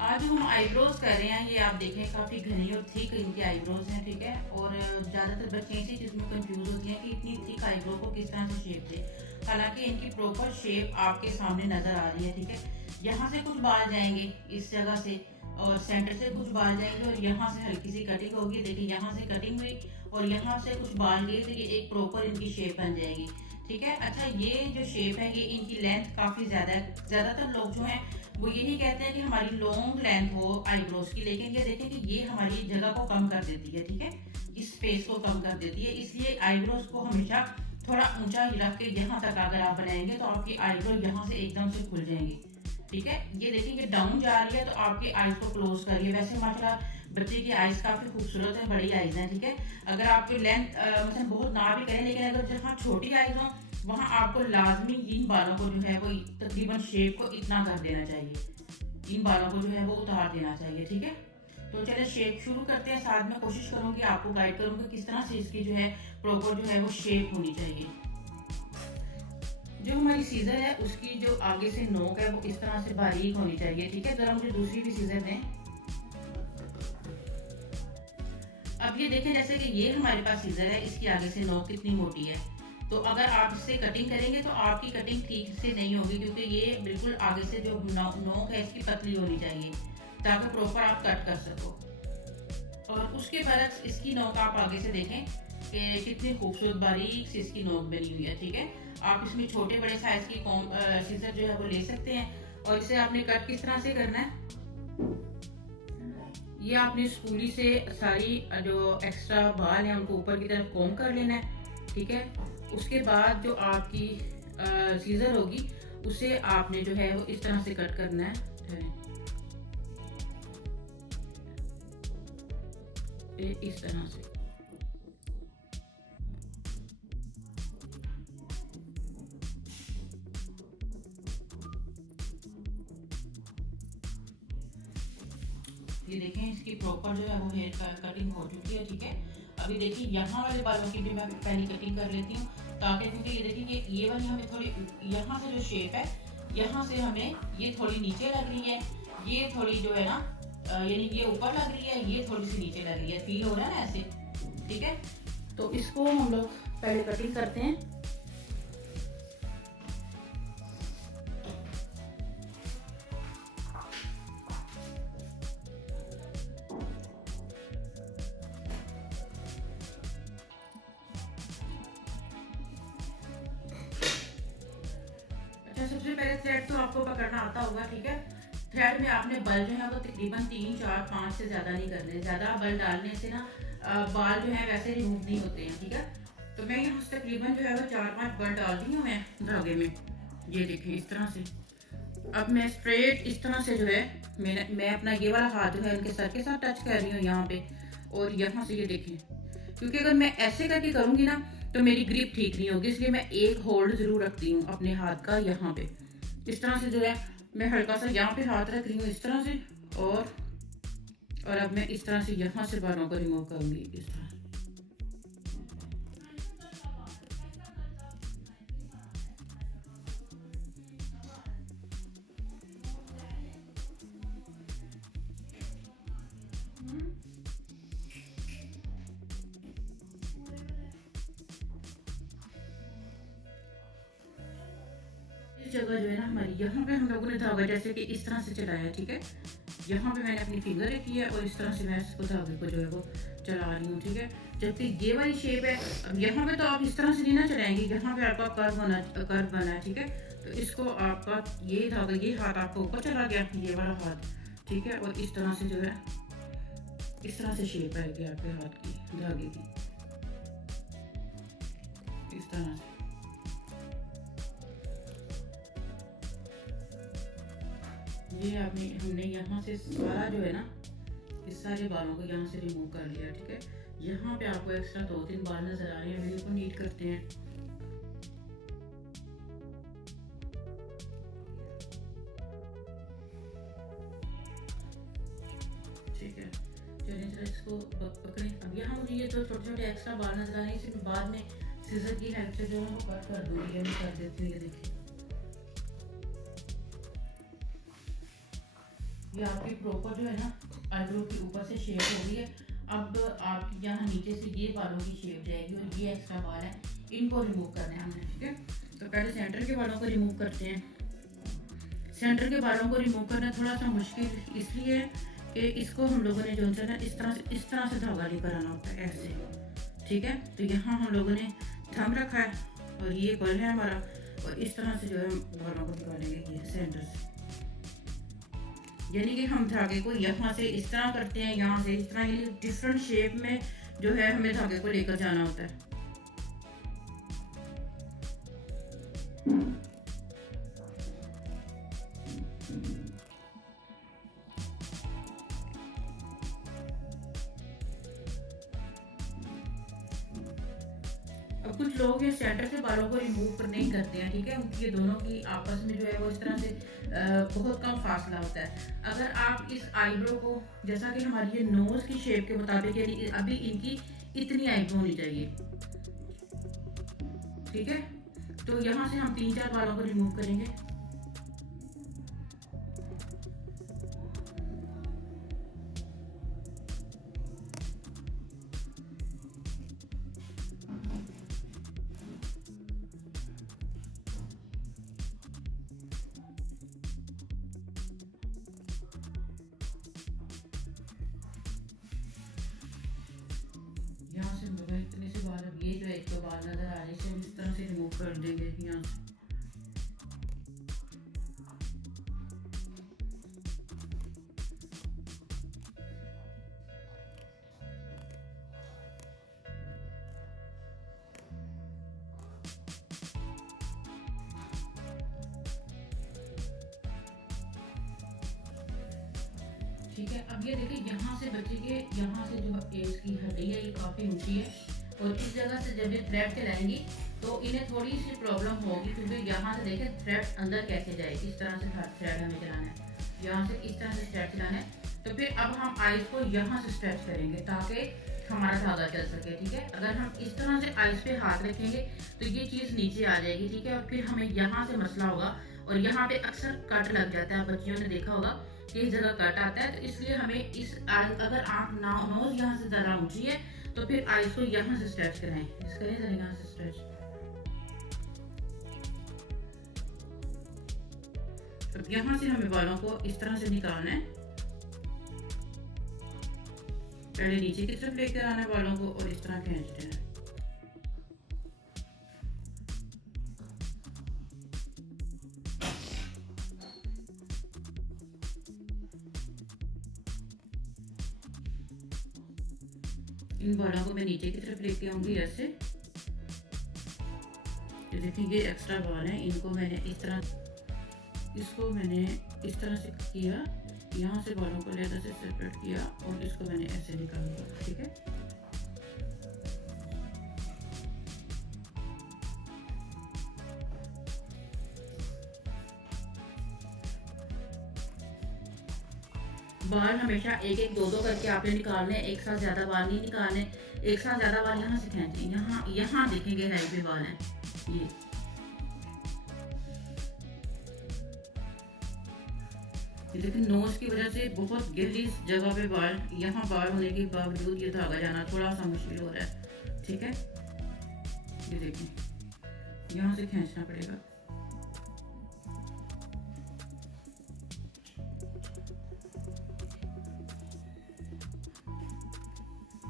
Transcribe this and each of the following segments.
आज हम आईब्रोज कर रहे हैं। ये आप देखें काफ़ी घनी और थिक इनकी आईब्रोज हैं, ठीक है। और ज़्यादातर बच्चे इसी चीज़ में कंफ्यूज होती हैं कि इतनी थिक आईब्रो को किस तरह से शेप दे। हालांकि इनकी प्रॉपर शेप आपके सामने नज़र आ रही है, ठीक है। यहाँ से कुछ बाल जाएंगे इस जगह से, और सेंटर से कुछ बाल जाएंगे, और यहाँ से हल्की सी कटिंग होगी। देखिए यहाँ से कटिंग हुई और यहाँ से कुछ बाल गए, तो ये एक प्रॉपर इनकी शेप बन जाएगी, ठीक है। अच्छा, ये जो शेप है ये इनकी लेंथ काफ़ी ज़्यादा है। ज़्यादातर लोग जो हैं वो यही कहते हैं कि हमारी लॉन्ग लेंथ हो आईब्रोज की, लेकिन ये देखें कि ये हमारी जगह को कम कर देती है, ठीक है। इस स्पेस को कम कर देती है, इसलिए आईब्रोज को हमेशा थोड़ा ऊंचा ही रख के यहाँ तक अगर आप बनाएंगे तो आपकी आईब्रो यहाँ से एकदम से खुल जाएंगी, ठीक है। ये देखिए कि डाउन जा रही है तो आपकी आईज को क्लोज करिए। वैसे माशाल्लाह बच्चे की आईज काफी खूबसूरत है, बड़ी आईज है, ठीक है। अगर आपकी लेंथ मतलब बहुत ना भी करें, लेकिन अगर जहाँ छोटी आईज हो वहाँ आपको लाजमी इन बालों को जो है वो तकरीबन शेप को इतना कर देना चाहिए, इन बालों को जो है वो उतार देना चाहिए, ठीक है। तो चलिए शेप शुरू करते हैं। साथ में कोशिश करूंगी आपको गाइड करूंगी किस तरह से इसकी जो है प्रॉपर जो है वो शेप होनी चाहिए। जो हमारी सीजर है उसकी जो आगे से नोक है वो इस तरह से बारीक होनी चाहिए, ठीक है। जरा मुझे दूसरी भी सीजर दें। अब ये देखें जैसे कि ये हमारे पास सीजर है, इसकी आगे से नोक कितनी मोटी है। तो अगर आप इससे कटिंग करेंगे तो आपकी कटिंग ठीक से नहीं होगी, क्योंकि ये बिल्कुल आगे से जो नोक है इसकी पतली होनी चाहिए ताकि प्रॉपर आप कट कर सको। और उसके बरक्स इसकी नोक आप आगे से देखें कि कितनी खूबसूरत बारीक सी इसकी नोक बनी हुई है, ठीक है। आप इसमें छोटे बड़े साइज की सीजर जो है वो ले सकते हैं। और इसे आपने कट किस तरह से करना है, ये आपने स्पूली से सारी जो एक्स्ट्रा बाल है उनको ऊपर की तरफ कॉम्ब कर लेना है, ठीक है। उसके बाद जो आपकी सीजर होगी उसे आपने जो है वो इस तरह से कट करना है, इस तरह से। ये देखें इसकी प्रॉपर जो है वो हेयर कटिंग हो चुकी है, ठीक है। अभी देखिए यहाँ वाले बालों की भी मैं पहली कटिंग कर लेती हूँ, ताकि क्योंकि ये देखिए कि ये वाली हमें थोड़ी यहाँ से जो शेप है यहाँ से हमें ये थोड़ी नीचे लग रही है, ये थोड़ी जो है ना यानी ये ऊपर लग रही है, ये थोड़ी सी नीचे लग रही है, फील हो रहा है ना ऐसे, ठीक है। तो इसको हम लोग पहले कटिंग करते हैं। सबसे पहले थ्रेड तो आपको पकड़ना आता होगा, ठीक है। थ्रेड में आपने बल जो है वो तकरीबन 3 4 5 से ज्यादा नहीं करने। ज्यादा बल डालने से ना बाल जो है वैसे रिमूव नहीं होते हैं, ठीक है। तो मैं यहाँ से तकरीबन जो है वो 4 5 बल डाल दी हूँ मैं धागे में। ये देखिए इस तरह से। अब मैं स्ट्रेट इस तरह से जो है मैं अपना ये वाला हाथ जो है उनके सर के साथ टच कर रही हूँ यहाँ पे, और यहाँ से ये देखें, क्योंकि अगर मैं ऐसे करके करूंगी ना तो मेरी ग्रिप ठीक नहीं होगी, इसलिए मैं एक होल्ड जरूर रखती हूँ अपने हाथ का यहाँ पे। इस तरह से जो है मैं हल्का सा यहाँ पे हाथ रख रही हूँ इस तरह से, और अब मैं इस तरह से यहाँ से बालों को रिमूव करूंगी इस तरह। जगह जो है ना हमारी यहाँ पे हम लोगों ने धागा जैसे कि इस तरह से चलाया, ठीक है। यहाँ पे मैंने अपनी फिंगर रखी है और इस तरह से मैं इसको धागे को जो है वो चला रही हूँ, ठीक है। जबकि ये वाली शेप है, अब यहाँ पे तो आप इस तरह से नहीं ना चलाएंगे, यहाँ पे आपका कर्व बना है, ठीक है। तो इसको आपका ये धागा, ये हाथ आपका ऊपर चला गया, ये वाला हाथ, ठीक है। और इस तरह से जो है इस तरह से शेप आएगी आपके हाथ की धागे की, इस तरह से। ये हमने यहाँ से सारा जो है ना इस सारे बालों को यहाँ से रिमूव कर लिया, ठीक है। यहाँ पे आपको एक्स्ट्रा 2-3 बाल नजर आ रहे हैं, इनको नीट करते हैं। ठीक है, चलिए जरा इसको पकड़ें। अब यहाँ मुझे ये जो छोटे छोटे एक्स्ट्रा बाल नजर आ रहे हैं इसे बाद में सीजर की हेल्प से जो है वो कट कर दूंगी, ये कर देती हूँ। ये देखिए ये आपकी प्रॉपर जो है ना आईब्रो के ऊपर से शेप हो गई है। अब आप यहाँ नीचे से ये बालों की शेप जाएगी और ये एक्स्ट्रा बाल है, इनको रिमूव करने हैं हमने, ठीक है। तो पहले सेंटर के बालों को रिमूव करते हैं। सेंटर के बालों को रिमूव करना थोड़ा सा मुश्किल इसलिए है कि इसको हम लोगों ने जो है ना इस तरह से धागा लेकर आना होता है ऐसे, ठीक है। तो यहाँ हम लोगों ने थम रखा है और ये बल है हमारा, और इस तरह से जो है बालों को निकालेंगे ये सेंटर से, यानी कि हम धागे को यहाँ से इस तरह करते हैं, यहाँ से इस तरह, यानी डिफरेंट शेप में जो है हमें धागे को लेकर जाना होता है। अब कुछ लोग ये सेंटर से बालों को रिमूव नहीं करते हैं, ठीक है। उनकी ये दोनों की आपस में जो है वो इस तरह से बहुत कम फासला होता है। अगर आप इस आईब्रो को, जैसा कि हमारी ये नोज की शेप के मुताबिक, यानी अभी इनकी इतनी आईब्रो होनी चाहिए, ठीक है। तो यहाँ से हम 3-4 बालों को रिमूव करेंगे। यहाँ से इतने से बाल, अब ये जो है एक तो बाल नजर आ रहे हैं, इस तरह से रिमूव कर देंगे यहाँ से। ठीक है, अब ये देखिए यहाँ से बच्चे के यहाँ से जो एज की हड्डी है ये काफ़ी ऊंची है, और इस जगह से जब ये थ्रेड चलाएंगी तो इन्हें थोड़ी सी प्रॉब्लम होगी, क्योंकि यहाँ से देखें थ्रेड अंदर कैसे जाए, इस तरह से थ्रेड हमें चलाना है, यहाँ से इस तरह से थ्रेड चलाना है। तो फिर अब हम आइस को यहाँ से स्ट्रेच करेंगे ताकि हमारा धागा चल सके, ठीक है। अगर हम इस तरह से आइस पे हाथ रखेंगे तो ये चीज़ नीचे आ जाएगी, ठीक है। और फिर हमें यहाँ से मसला होगा, और यहाँ पे अक्सर कट लग जाता है, बच्चियों ने देखा होगा कि इस जगह कट आता है। तो इसलिए हमें इस अगर आँख नोज यहाँ से ज़्यादा ऊंची है तो फिर आइस को यहाँ से स्ट्रेच कराएं, इस करें जरा यहाँ से स्ट्रेच। अब यहाँ से हमें बालों को इस तरह से निकालना है, पहले नीचे की तरफ लेकर आना है बालों को और इस तरह खींच देना है। इन बालों को मैं नीचे की तरफ लेके आऊंगी ऐसे। ये देखिए ये एक्स्ट्रा बाल हैं, इनको मैंने इस तरह, इसको मैंने इस तरह से किया, यहाँ से बालों को लेकर से सेपरेट किया और इसको मैंने ऐसे निकाल दिया, ठीक है। बाल हमेशा एक एक दो दो करके आपने निकालने, एक साथ ज्यादा बाल नहीं निकालने। एक साथ ज्यादा बाल यहाँ से खींचे, यहाँ यहाँ देखेंगे हेड पे बाल हैं ये। लेकिन नोज की वजह से बहुत गहरी जगह पे बाल, यहाँ बाल होने के बावजूद ये धागा जाना थोड़ा सा मुश्किल हो रहा है, ठीक है। ये देखिए यहाँ से खींचना पड़ेगा।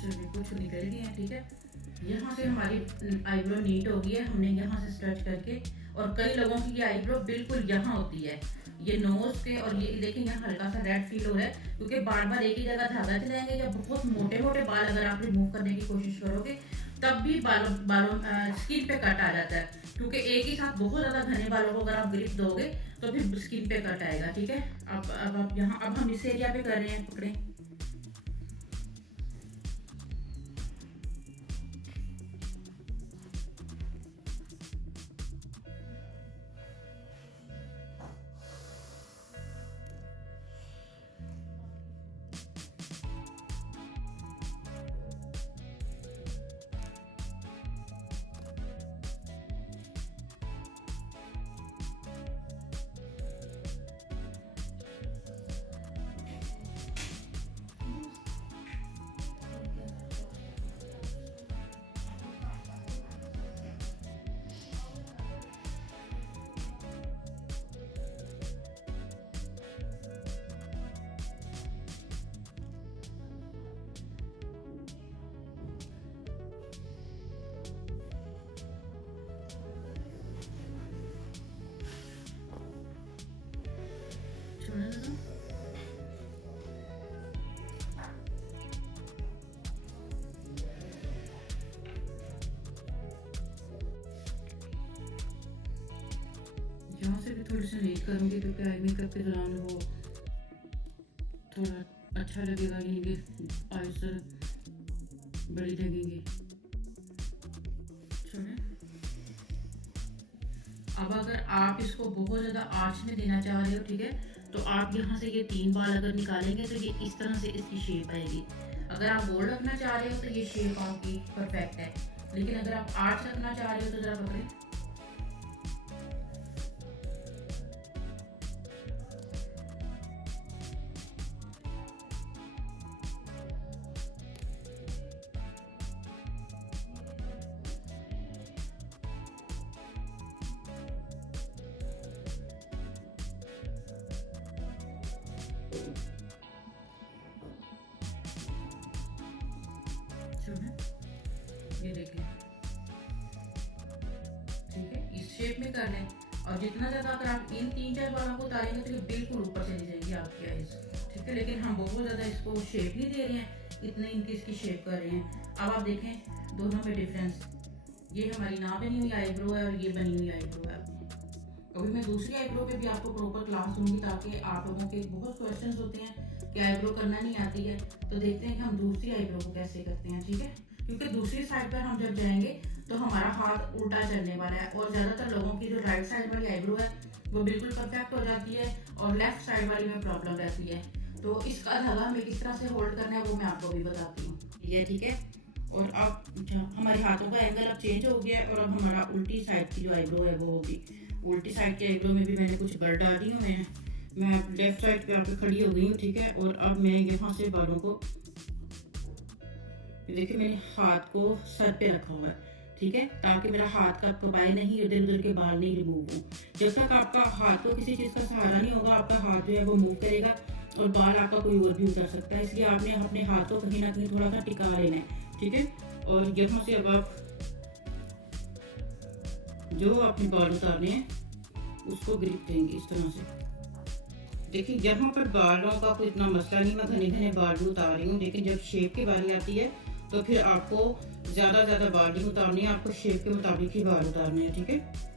चलिए कुछ निकल गए हैं, ठीक है। यहाँ से हमारी आईब्रो नीट हो गई है, हमने यहाँ से स्ट्रेच करके, और कई लोगों की ये आईब्रो बिल्कुल यहाँ होती है, ये नोज पे, और ये देखिए यहाँ हल्का सा रेड फील हो रहा है, क्योंकि बार बार एक ही जगह धागा चलाएंगे या बहुत मोटे मोटे बाल अगर आप रिमूव करने की कोशिश करोगे तब भी बालों स्किन पे कट आ जाता है, क्योंकि एक ही साथ बहुत ज़्यादा घने बालों को अगर आप ग्रिप दोगे तो फिर स्किन पे कट आएगा, ठीक है। अब आप यहाँ, अब हम इस एरिया पे कर रहे हैं, पकड़े। छोड़ने दो। यहाँ से भी थोड़ी सी नीट करूँगी क्योंकि आई मेकअप के दौरान वो थोड़ा अच्छा लगेगा, यानी कि आइज बड़ी लगेंगी। अब अगर आप इसको बहुत ज़्यादा आर्च में देना चाह रहे हो, ठीक है, तो आप यहाँ से ये 3 बाल अगर निकालेंगे तो ये इस तरह से इसकी शेप आएगी। अगर आप गोल रखना चाह रहे हो तो ये शेप आपकी परफेक्ट है, लेकिन अगर आप आर्च रखना चाह रहे हो तो ज़रा पकड़ें। ये देखिए, ठीक है, इस शेप में कर लें। और जितना ज़्यादा अगर आप इन 3-4 बालों को उतारेंगे तो ये बिल्कुल ऊपर चली जाएगी आपकी आइज, ठीक है। लेकिन हम बहुत ज़्यादा इसको शेप नहीं दे रहे हैं, इतने इनकी इसकी शेप कर रहे हैं। अब आप देखें दोनों में डिफरेंस, ये हमारी ना बनी हुई आईब्रो है और ये बनी हुई आईब्रो है। अभी मैं दूसरी आईब्रो पे भी आपको प्रॉपर क्लास दूंगी, ताकि आप लोगों के बहुत क्वेश्चंस होते हैं कि आईब्रो करना नहीं आती है, तो देखते हैं कि हम दूसरी आईब्रो को कैसे करते हैं, ठीक है। क्योंकि दूसरी साइड पर हम जब जाएंगे तो हमारा हाथ उल्टा चलने वाला है, और ज़्यादातर लोगों की जो राइट साइड वाली आईब्रो है वो बिल्कुल परफेक्ट हो जाती है और लेफ्ट साइड वाली में प्रॉब्लम रहती है। तो इसका धागा हमें किस तरह से होल्ड करना है वो मैं आपको भी बताती हूँ, ये ठीक है। और अब हमारे हाथों का एंगल अब चेंज हो गया है, और अब हमारा उल्टी साइड की जो आईब्रो है वो होगी। उल्टी साइड की आईब्रो में भी मैंने कुछ गढ़ डाल दी हूँ, मैं लेफ्ट साइड पे आके खड़ी हो गई हूँ, ठीक है। और अब मैं यहाँ से बालों को, देखिए मैंने हाथ को सर पे रखा हुआ है, ठीक है, ताकि मेरा हाथ का कबाई नहीं, इधर उधर के बाल नहीं रिमूव हो। जब तक आपका हाथ को किसी चीज़ का सहारा नहीं होगा, आपका हाथ जो है वो मूव करेगा और बाल आपका कोई और भी उतर सकता है। इसलिए आपने अपने हाथ को कहीं ना कहीं थोड़ा सा टिका लेना है, ठीक है। और यहाँ से अब आप जो अपने बाल उतारने हैं उसको ग्रिप देंगे इस तरह से। देखिए यहाँ पर बालों का कोई इतना मसला नहीं, मैं घने घने बाल भी उतार रही हूँ, लेकिन जब शेप की बारी आती है तो फिर आपको ज़्यादा बाल नहीं उतारने हैं, आपको शेप के मुताबिक ही बाल उतारने हैं, ठीक है।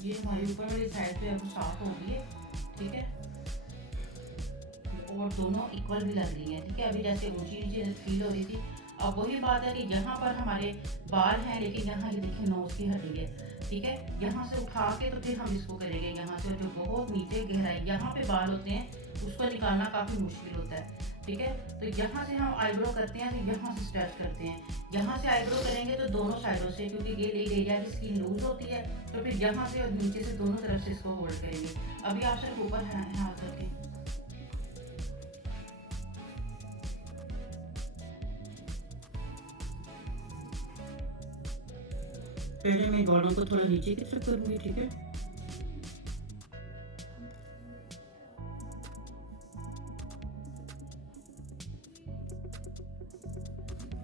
ये हमारी ऊपर वाली साइड पे अब साफ हो गई है, ठीक है, और दोनों इक्वल भी लग रही है, ठीक है। अभी जैसे ऊंची नीचे फील हो रही थी, अब वही बात है कि यहाँ पर हमारे बाल हैं, लेकिन यहाँ ये देखिए नोज की हड्डी है, ठीक है। यहाँ से उठा के तो फिर हम इसको करेंगे यहाँ से, जो बहुत नीचे गहराई यहाँ पे बाल होते हैं उसको निकालना काफ़ी मुश्किल होता है, ठीक है। तो यहाँ से हम आईब्रो करते हैं, तो यहाँ से स्ट्रेच करते हैं। यहाँ से आईब्रो करेंगे तो दोनों साइडों से, क्योंकि ये एरिया की स्किन लूज होती है, तो फिर यहाँ से और नीचे से दोनों तरफ से इसको होल्ड करेंगे। अभी आप सिर्फ ऊपर हाथ रखें, पहले मैं बालों को थोड़ा नीचे की तरफ करूँगी, ठीक है।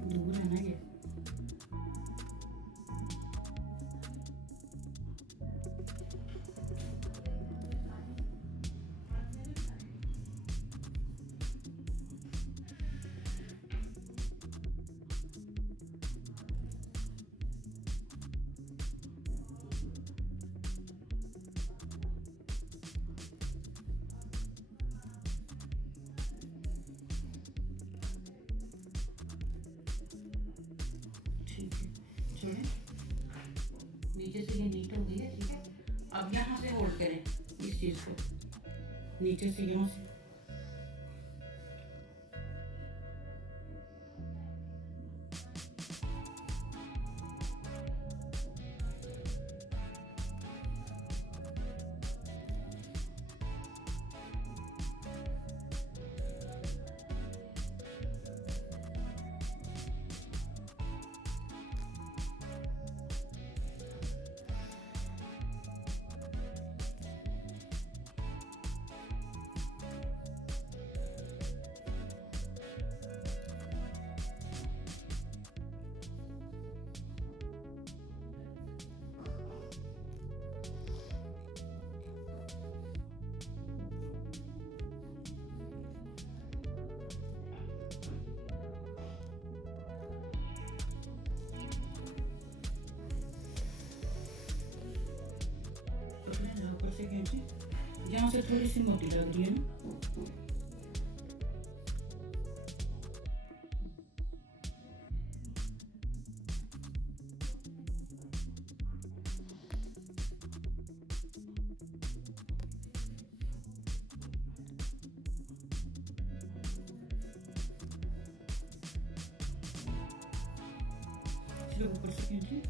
दूर है ना ये, नीचे से ये नीट हो गई है, ठीक है। अब यहाँ से होल्ड करें इस चीज़ को, नीचे से यहाँ से से कैंची जहाँ से थोड़ी सी मोटी लग रही है ना, ऊपर से कैंची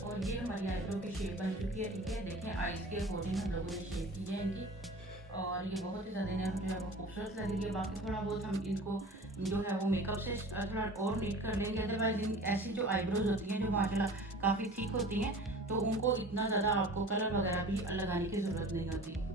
और ये हमारी आईब्रो की शेप बन चुकी है। ठीक है, देखें आईज के अकॉर्डिंग हम लोगों ने शेप की है इनकी, और ये बहुत ही ज़्यादा जो है वो खूबसूरत लग रही है। बाकी थोड़ा बहुत हम इनको जो है वो मेकअप से थोड़ा और नीट कर लेंगे। अदरवाइज इन ऐसी जो आईब्रोज होती हैं जो माशाल्लाह काफ़ी थिक होती हैं, तो उनको इतना ज़्यादा आपको कलर वगैरह भी लगाने की ज़रूरत नहीं होती।